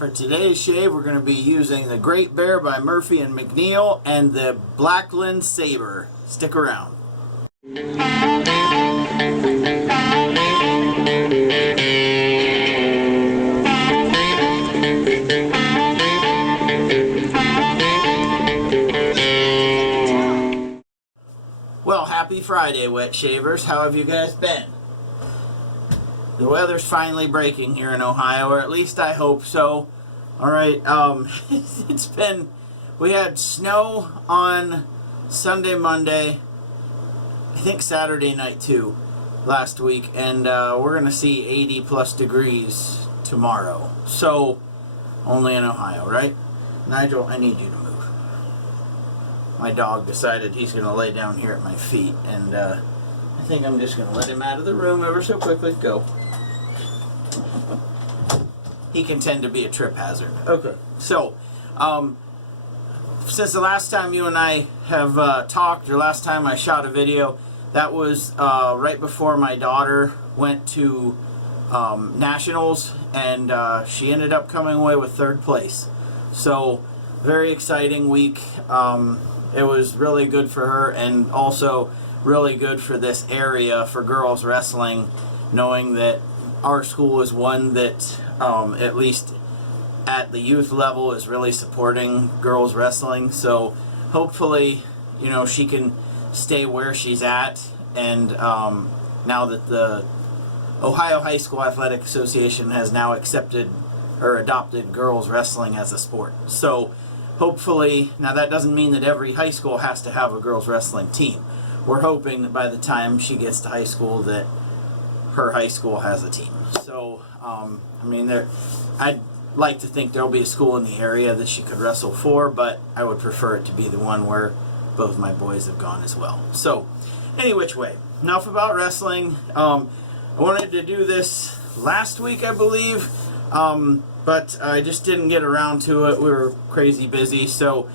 For today's shave, we're going to be using the Great Bear by Murphy and McNeil and the Blackland Sabre. Stick around. Well, happy Friday, wet shavers. How have you guys been? The weather's finally breaking here in Ohio, or at least I hope so. Alright, we had snow on Sunday, Monday, I think Saturday night too, last week, and we're going to see 80 plus degrees tomorrow. So, only in Ohio, right? Nigel, I need you to move. My dog decided he's going to lay down here at my feet, and I think I'm just going to let him out of the room ever so quickly. Go. He can tend to be a trip hazard. Okay. So, since the last time you and I have talked, or last time I shot a video, that was right before my daughter went to nationals, and she ended up coming away with 3rd place. So, very exciting week. It was really good for her, and also really good for this area for girls wrestling, knowing that our school is one that, at least at the youth level, is really supporting girls wrestling. So hopefully, you know, she can stay where she's at. And now that the Ohio High School Athletic Association has now accepted or adopted girls wrestling as a sport. So hopefully, now that doesn't mean that every high school has to have a girls wrestling team. We're hoping that by the time she gets to high school that her high school has a team. So, I mean, I'd like to think there'll be a school in the area that she could wrestle for, but I would prefer it to be the one where both my boys have gone as well. So, any which way, enough about wrestling. I wanted to do this last week, I believe, but I just didn't get around to it. We were crazy busy. So,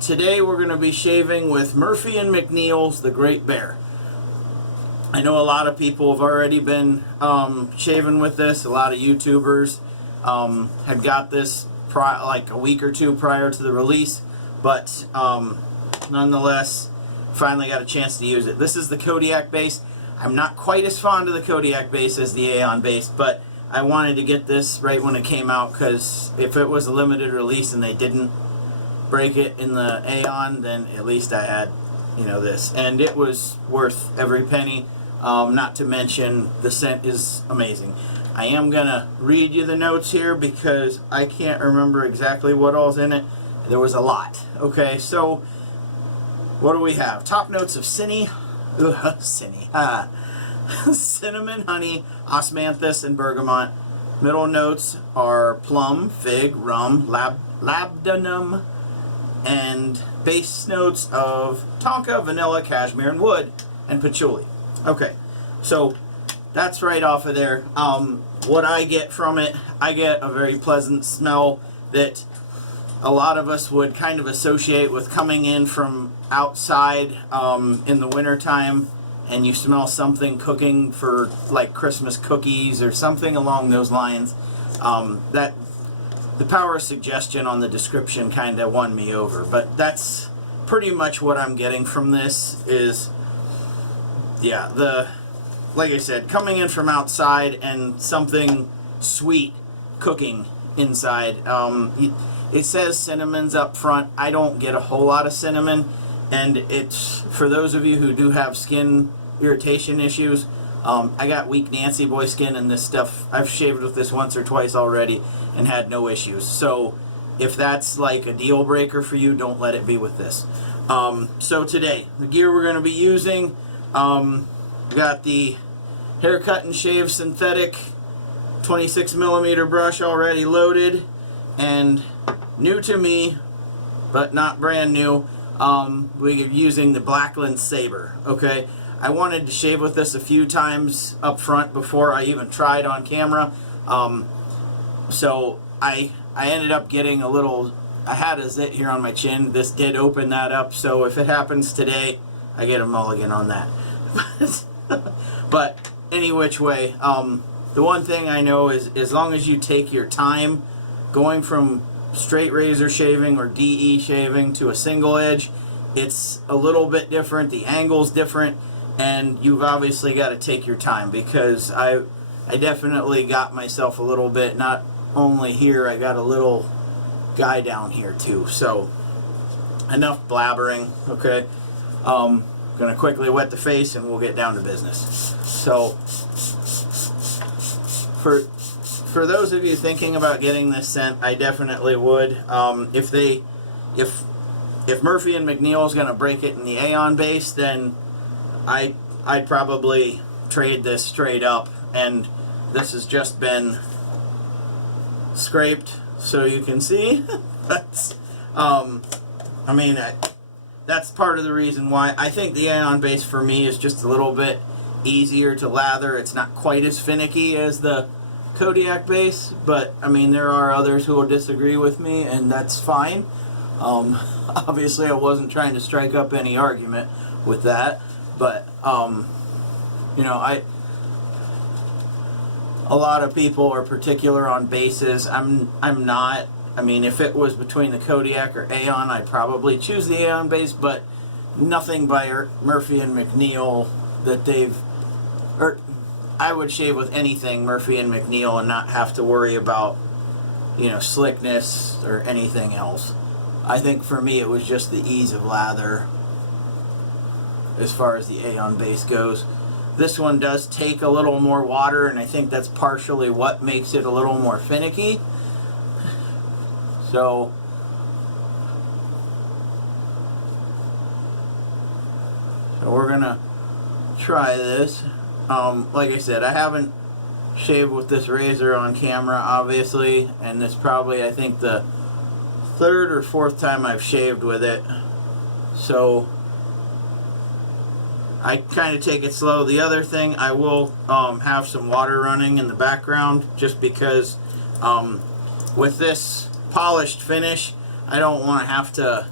today we're going to be shaving with Murphy and McNeil's The Great Bear. I know a lot of people have already been shaving with this. A lot of YouTubers had got this like a week or two prior to the release, but nonetheless, finally got a chance to use it. This is the Kodiak base. I'm not quite as fond of the Kodiak base as the Aeon base, but I wanted to get this right when it came out, because if it was a limited release and they didn't break it in the Aeon, then at least I had, you know, this, and it was worth every penny. Not to mention the scent is amazing. I am gonna read you the notes here because I can't remember exactly what all's in it. There was a lot. Okay, so what do we have? Top notes of cinnamon, honey, osmanthus, and bergamot. Middle notes are plum, fig, rum, labdanum, and base notes of tonka, vanilla, cashmere, and wood, and patchouli. Okay, so that's right off of there. What I get from it, I get a very pleasant smell that a lot of us would kind of associate with coming in from outside in the wintertime, and you smell something cooking for like Christmas cookies or something along those lines. That the power of suggestion on the description kind of won me over, but that's pretty much what I'm getting from this is, yeah, like I said, coming in from outside and something sweet cooking inside. It says cinnamon's up front. I don't get a whole lot of cinnamon, and it's for those of you who do have skin irritation issues. I got weak Nancy boy skin, and this stuff, I've shaved with this once or twice already and had no issues. So if that's like a deal breaker for you, don't let it be with this. So today, the gear we're going to be using, we got the Haircut and Shave Synthetic 26mm brush already loaded, and new to me, but not brand new, we're using the Blackland Sabre. Okay, I wanted to shave with this a few times up front before I even tried on camera, so I ended up getting a little, I had a zit here on my chin. This did open that up, so if it happens today, I get a mulligan on that. But any which way, the one thing I know is as long as you take your time going from straight razor shaving or DE shaving to a single edge, it's a little bit different. The angle's different, and you've obviously got to take your time, because I definitely got myself a little bit, not only here, I got a little guy down here too. So enough blabbering, okay? Gonna quickly wet the face and we'll get down to business. So for those of you thinking about getting this scent, I definitely would. If Murphy and McNeil is gonna break it in the Aeon base, then I'd probably trade this straight up, and this has just been scraped so you can see. But I mean, that's part of the reason why I think the Aeon base for me is just a little bit easier to lather. It's not quite as finicky as the Kodiak base, but I mean, there are others who will disagree with me, and that's fine. Obviously I wasn't trying to strike up any argument with that, but you know, a lot of people are particular on bases. I'm not. I mean, if it was between the Kodiak or Aeon, I'd probably choose the Aeon base, but nothing by Murphy and McNeil that or I would shave with anything Murphy and McNeil and not have to worry about, you know, slickness or anything else. I think for me it was just the ease of lather as far as the Aeon base goes. This one does take a little more water, and I think that's partially what makes it a little more finicky. So we're gonna try this. Like I said, I haven't shaved with this razor on camera, obviously, and it's probably, I think, the third or fourth time I've shaved with it. So I kind of take it slow. The other thing, I will have some water running in the background, just because with this polished finish, I don't want to have to,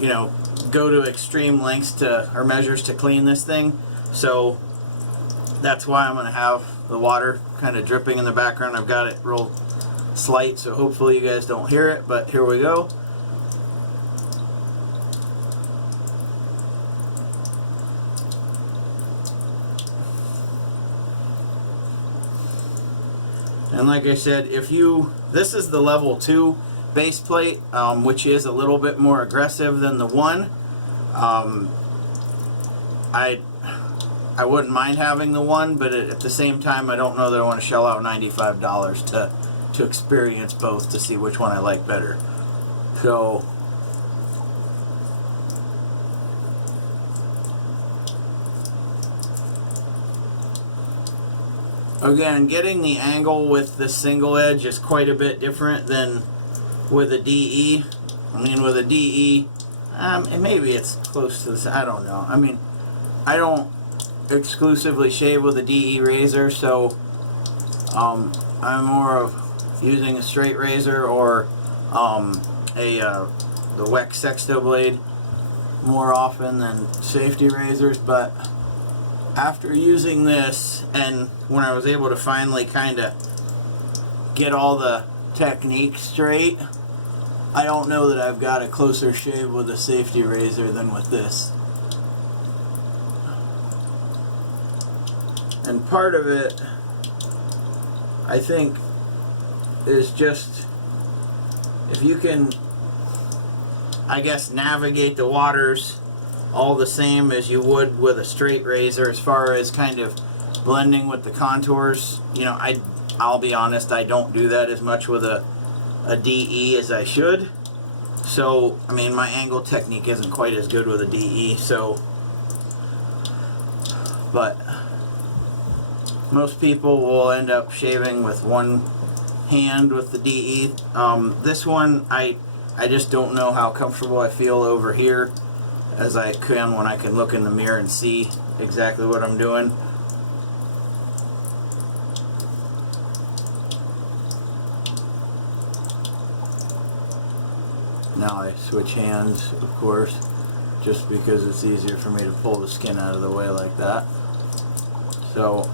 you know, go to extreme lengths or measures to clean this thing. So that's why I'm going to have the water kind of dripping in the background. I've got it real slight, so hopefully you guys don't hear it, but here we go. And like I said, this is the level 2 base plate, which is a little bit more aggressive than the 1. I wouldn't mind having the 1, but at the same time, I don't know that I want to shell out $95 to experience both to see which one I like better. So again, getting the angle with the single edge is quite a bit different than with a DE. I mean, with a DE, and maybe it's close to this, I don't know. I mean, I don't exclusively shave with a DE razor, so I'm more of using a straight razor or the Weck Sexto blade more often than safety razors. But after using this, and when I was able to finally kind of get all the technique straight, I don't know that I've got a closer shave with a safety razor than with this. And part of it, I think, is just if you can, I guess, navigate the waters all the same as you would with a straight razor as far as kind of blending with the contours. You know, I'll be honest, I don't do that as much with a DE as I should. So, I mean, my angle technique isn't quite as good with a DE, so, but most people will end up shaving with one hand with the DE. This one, I just don't know how comfortable I feel over here as I can when I can look in the mirror and see exactly what I'm doing. Now I switch hands, of course, just because it's easier for me to pull the skin out of the way like that. So,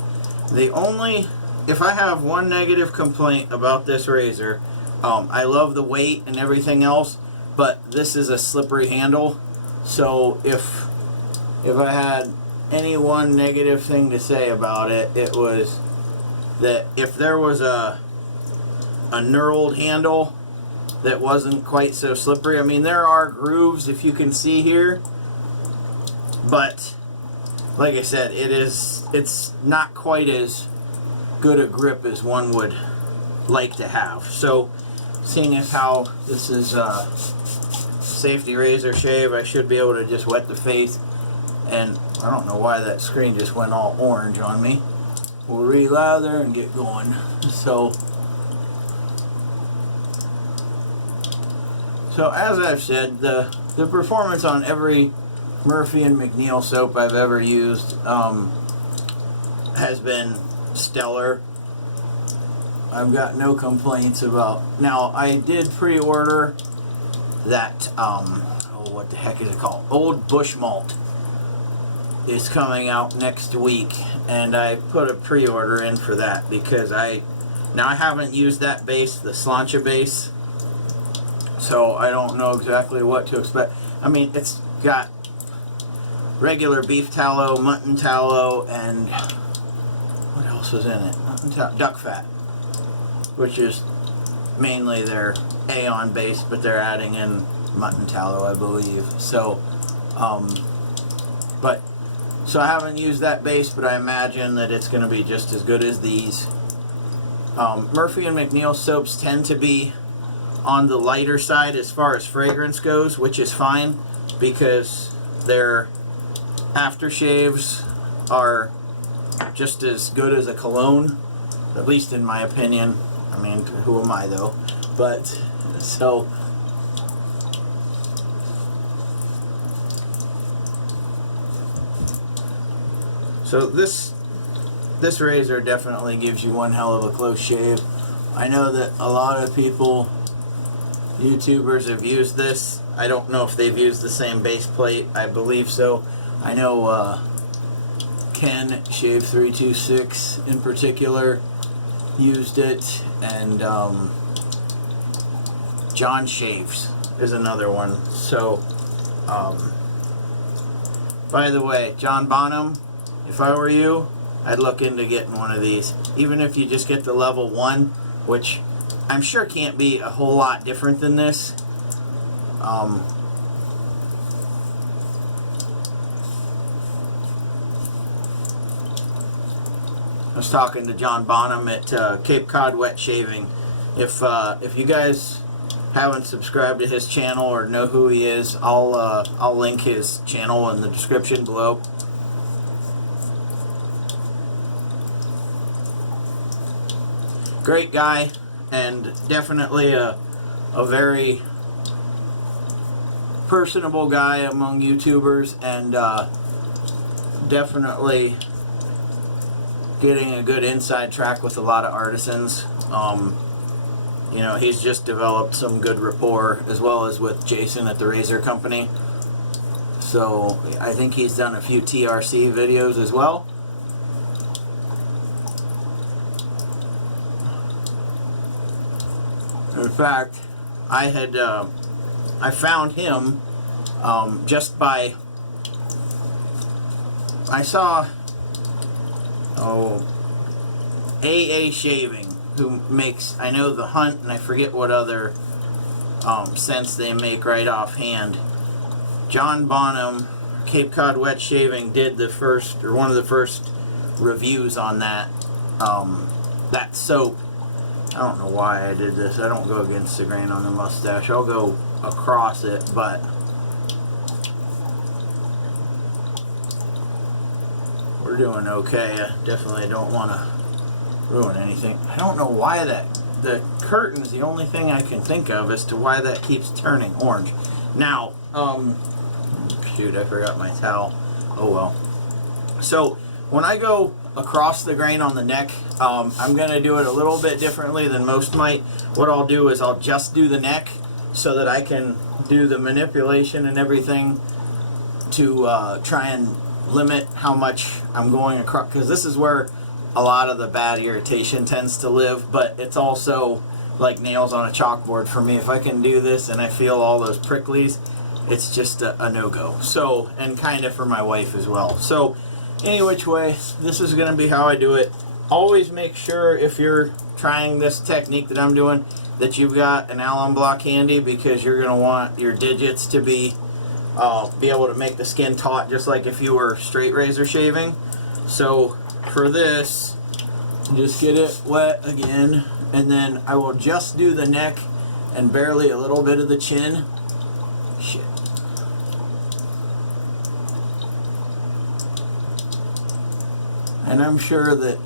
if I have one negative complaint about this razor, I love the weight and everything else, but this is a slippery handle. So if I had any one negative thing to say about it, it was that if there was a knurled handle that wasn't quite so slippery. I mean, there are grooves, if you can see here, but like I said, it's not quite as good a grip as one would like to have. So seeing as how this is safety razor shave, I should be able to just wet the face, and I don't know why that screen just went all orange on me. We'll relather and get going. So as I've said, the performance on every Murphy and McNeil soap I've ever used has been stellar. I've got no complaints about. Now, I did pre-order that what the heck is it called? Old Bush Malt is coming out next week, and I put a pre-order in for that because I haven't used that base, the Slancha base, so I don't know exactly what to expect. I mean, it's got regular beef tallow, mutton tallow, and what else was in it? Duck fat, which is mainly their Aeon base, but they're adding in mutton tallow, I believe. So so I haven't used that base, but I imagine that it's going to be just as good as these. Murphy and McNeil soaps tend to be on the lighter side as far as fragrance goes, which is fine because their aftershaves are just as good as a cologne, at least in my opinion. I mean, who am I though? But so this razor definitely gives you one hell of a close shave. I know that a lot of people, YouTubers, have used this. I don't know if they've used the same base plate. I believe so. I know Ken Shave 326 in particular used it, and John Shaves is another one. So by the way, John Bonham, if I were you, I'd look into getting one of these, even if you just get the level 1, which I'm sure can't be a whole lot different than this. I was talking to John Bonham at Cape Cod Wet Shaving. If you guys haven't subscribed to his channel or know who he is, I'll link his channel in the description below. Great guy, and definitely a very personable guy among YouTubers, and definitely getting a good inside track with a lot of artisans. You know, he's just developed some good rapport as well as with Jason at the Razor Company. So I think he's done a few TRC videos as well. In fact, I found him just by, I saw AA Shaving, who makes, I know the Hunt, and I forget what other scents they make right offhand. John Bonham, Cape Cod Wet Shaving, did the first, or one of the first reviews on that that soap. I don't know why I did this. I don't go against the grain on the mustache. I'll go across it, but we're doing okay. I definitely don't want to ruin anything. I don't know why the curtain's the only thing I can think of as to why that keeps turning orange. Now, shoot, I forgot my towel. Oh well. So when I go across the grain on the neck, I'm going to do it a little bit differently than most might. What I'll do is I'll just do the neck so that I can do the manipulation and everything to try and limit how much I'm going across, because this is where a lot of the bad irritation tends to live, but it's also like nails on a chalkboard for me. If I can do this and I feel all those pricklies, it's just a no-go. So, and kind of for my wife as well. So, any which way, this is going to be how I do it. Always make sure if you're trying this technique that I'm doing that you've got an Allen block handy, because you're going to want your digits to be able to make the skin taut, just like if you were straight razor shaving. So for this, just get it wet again, and then I will just do the neck and barely a little bit of the chin. Shit. And I'm sure that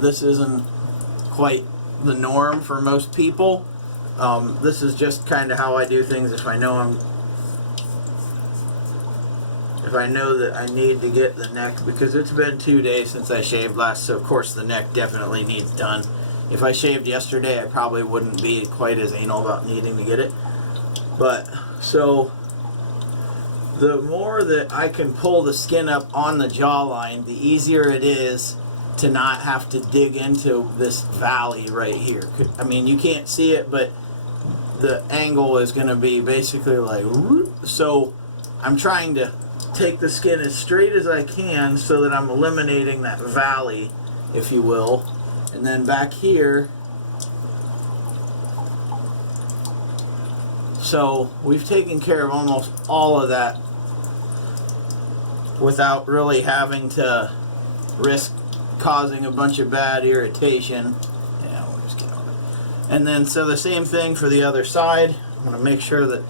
this isn't quite the norm for most people. This is just kind of how I do things. If I know that I need to get the neck, because it's been 2 days since I shaved last, so of course the neck definitely needs done. If I shaved yesterday, I probably wouldn't be quite as anal about needing to get it. But so the more that I can pull the skin up on the jawline, the easier it is to not have to dig into this valley right here. I mean, you can't see it, but the angle is going to be basically like, so I'm trying to take the skin as straight as I can so that I'm eliminating that valley, if you will. And then back here, so we've taken care of almost all of that without really having to risk causing a bunch of bad irritation. Yeah, we'll just get on it. And then so the same thing for the other side. I'm going to make sure that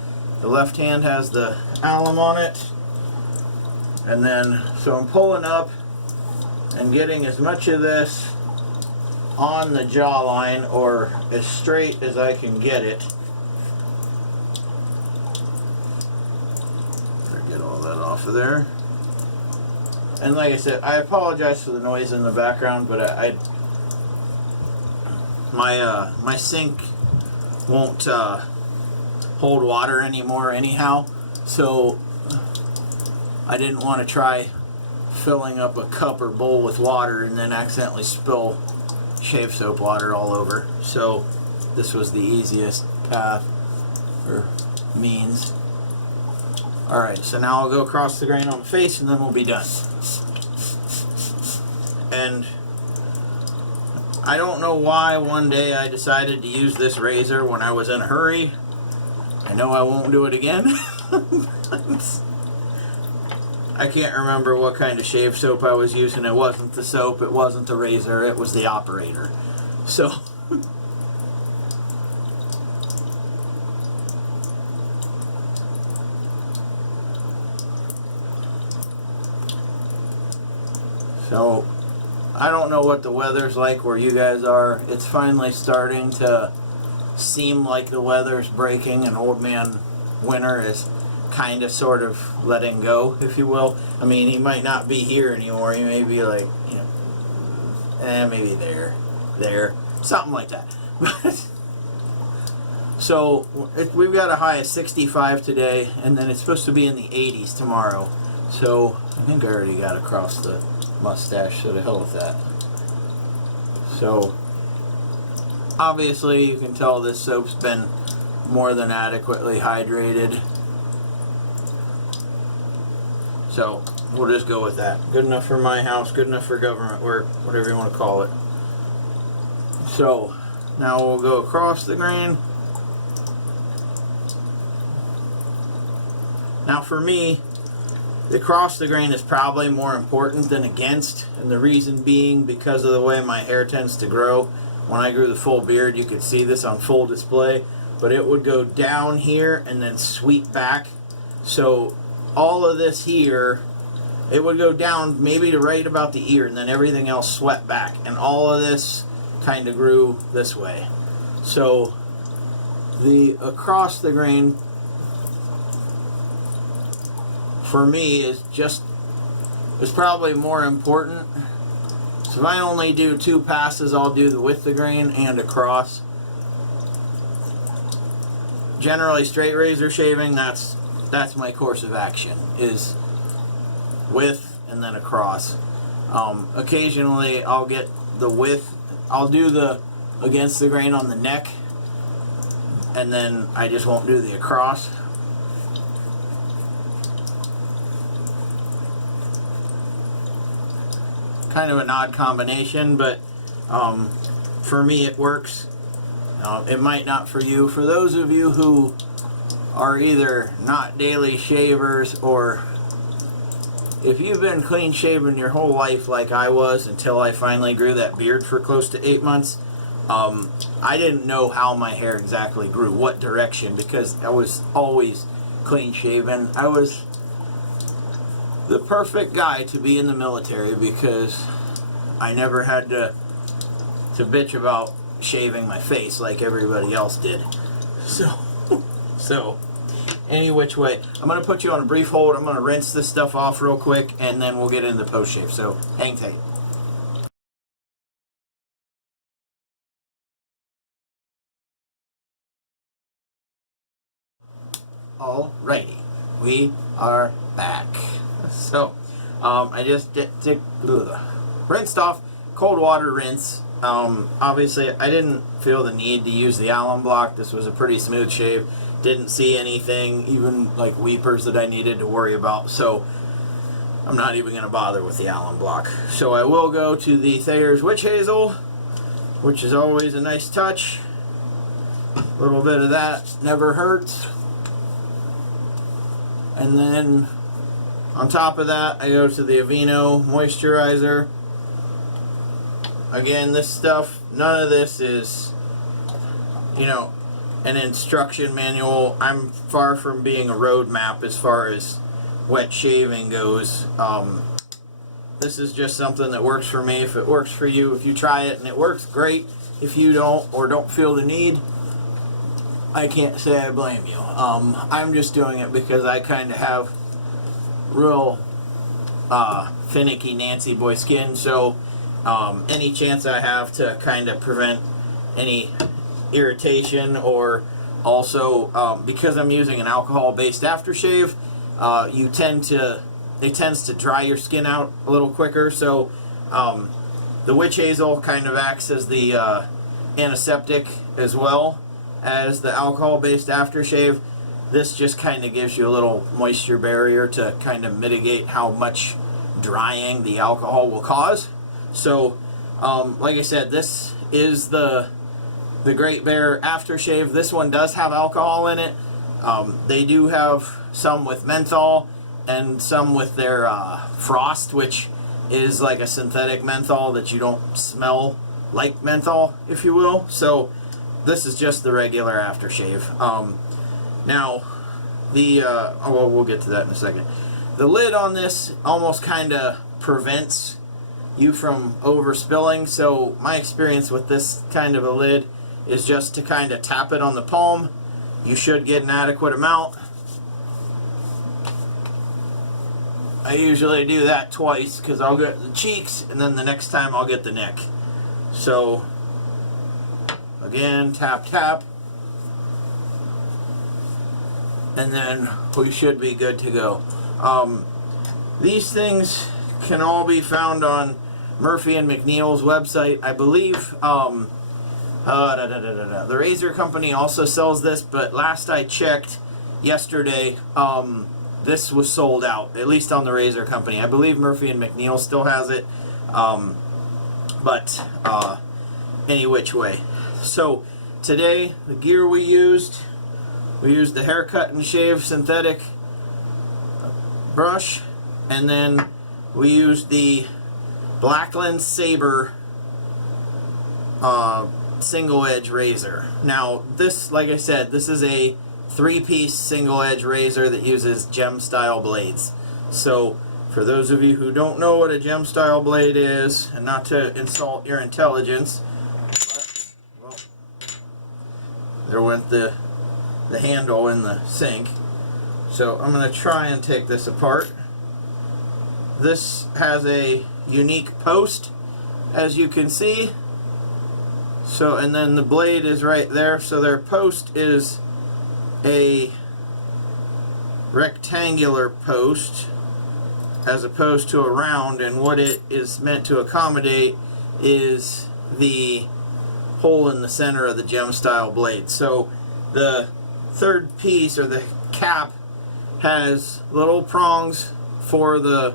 the left hand has the alum on it. And then so I'm pulling up and getting as much of this on the jawline, or as straight as I can get it. Get all that off of there. And like I said, I apologize for the noise in the background, but my sink won't hold water anymore anyhow, so I didn't want to try filling up a cup or bowl with water and then accidentally spill shave soap water all over. So this was the easiest path or means. Alright, so now I'll go across the grain on the face and then we'll be done. And I don't know why one day I decided to use this razor when I was in a hurry. I know I won't do it again. I can't remember what kind of shave soap I was using. It wasn't the soap, it wasn't the razor, it was the operator. So So, I don't know what the weather's like where you guys are. It's finally starting to seem like the weather's breaking and old man winter is kind of sort of letting go, if you will. I mean, he might not be here anymore. He may be like, you know, maybe there, something like that. So, we've got a high of 65 today, and then it's supposed to be in the 80s tomorrow. So, I think I already got across the mustache, so to hell with that. So, obviously you can tell this soap's been more than adequately hydrated. So, we'll just go with that. Good enough for my house, good enough for government work, whatever you want to call it. So, now we'll go across the grain. Now for me, the across the grain is probably more important than against, and the reason being because of the way my hair tends to grow. When I grew the full beard, you could see this on full display, but it would go down here and then sweep back. So all of this here, it would go down maybe to right about the ear, and then everything else swept back, and all of this kind of grew this way. So the across the grain for me is probably more important. So if I only do 2 passes, I'll do the with the grain and across. Generally straight razor shaving, that's my course of action, is with and then across. Occasionally I'll get the with, I'll do the against the grain on the neck, and then I just won't do the across. Kind of an odd combination, but for me it works. It might not for you. For those of you who are either not daily shavers, or if you've been clean shaven your whole life like I was until I finally grew that beard for close to 8 months, I didn't know how my hair exactly grew, what direction, because I was always clean shaven. I was the perfect guy to be in the military because I never had to bitch about shaving my face like everybody else did. So any which way, I'm going to put you on a brief hold. I'm going to rinse this stuff off real quick, and then we'll get into the post shave. So hang tight. Alrighty, we are back. So I just rinsed off, cold water rinse. Obviously I didn't feel the need to use the alum block. This was a pretty smooth shave. Didn't see anything, even like weepers, that I needed to worry about, so I'm not even going to bother with the alum block. So I will go to the Thayer's Witch Hazel, which is always a nice touch. A little bit of that never hurts. And then on top of that, I go to the Aveeno moisturizer. Again, this stuff, none of this is, you know, an instruction manual. I'm far from being a road map as far as wet shaving goes. This is just something that works for me. If it works for you, if you try it and it works, great. If you don't, or don't feel the need, I can't say I blame you. I'm just doing it because I kind of have real finicky Nancy boy skin, so any chance I have to kind of prevent any irritation, or also because I'm using an alcohol-based aftershave, it tends to dry your skin out a little quicker. So the witch hazel kind of acts as the antiseptic as well as the alcohol-based aftershave. This just kind of gives you a little moisture barrier to kind of mitigate how much drying the alcohol will cause. So like I said, this is the Great Bear aftershave. This one does have alcohol in it. They do have some with menthol and some with their frost, which is like a synthetic menthol that you don't smell like menthol, if you will. So this is just the regular aftershave. Now the well, we'll get to that in a second. The lid on this almost kind of prevents you from overspilling. So my experience with this kind of a lid is just to kind of tap it on the palm. You should get an adequate amount. I usually do that twice because I'll get the cheeks and then the next time I'll get the neck. So again, tap tap, and then we should be good to go. These things can all be found on Murphy and McNeil's website, I believe. The Razor Company also sells this, but last I checked yesterday, this was sold out, at least on the Razor Company. I believe Murphy and McNeil still has it, but any which way. So today, the gear we used the Haircut and Shave synthetic brush, and then we used the Blackland Sabre single edge razor. Now this, like I said, this is a 3-piece single edge razor that uses gem style blades. So for those of you who don't know what a gem style blade is, and not to insult your intelligence, but, well, there went the handle in the sink. So I'm going to try and take this apart. This has a unique post, as you can see. So, and then the blade is right there. So their post is a rectangular post as opposed to a round, and what it is meant to accommodate is the hole in the center of the gem style blade. So The third piece, or the cap, has little prongs for the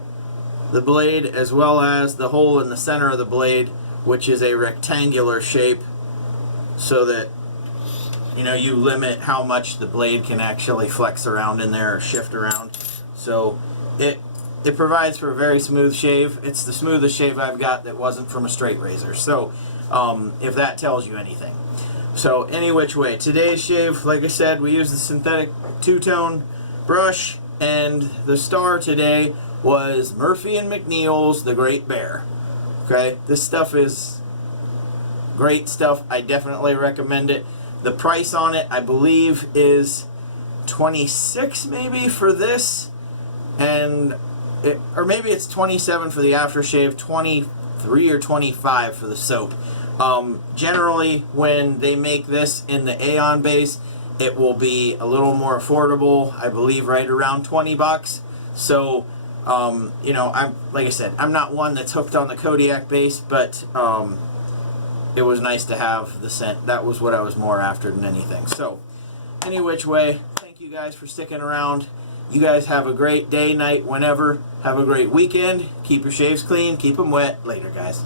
blade, as well as the hole in the center of the blade, which is a rectangular shape, so that you limit how much the blade can actually flex around in there or shift around. So it provides for a very smooth shave. It's the smoothest shave I've got that wasn't from a straight razor. So if that tells you anything. So any which way, today's shave, like I said, we use the synthetic two-tone brush, and the star today was Murphy and McNeil's The Great Bear. Okay, this stuff is great stuff. I definitely recommend it. The price on it, I believe, is $26 maybe for this, and or maybe it's $27 for the aftershave, $23 or $25 for the soap. Generally, when they make this in the Aeon base, it will be a little more affordable. I believe right around $20. So, I'm, like I said, I'm not one that's hooked on the Kodiak base, but it was nice to have the scent. That was what I was more after than anything. So, any which way, thank you guys for sticking around. You guys have a great day, night, whenever. Have a great weekend. Keep your shaves clean. Keep them wet. Later, guys.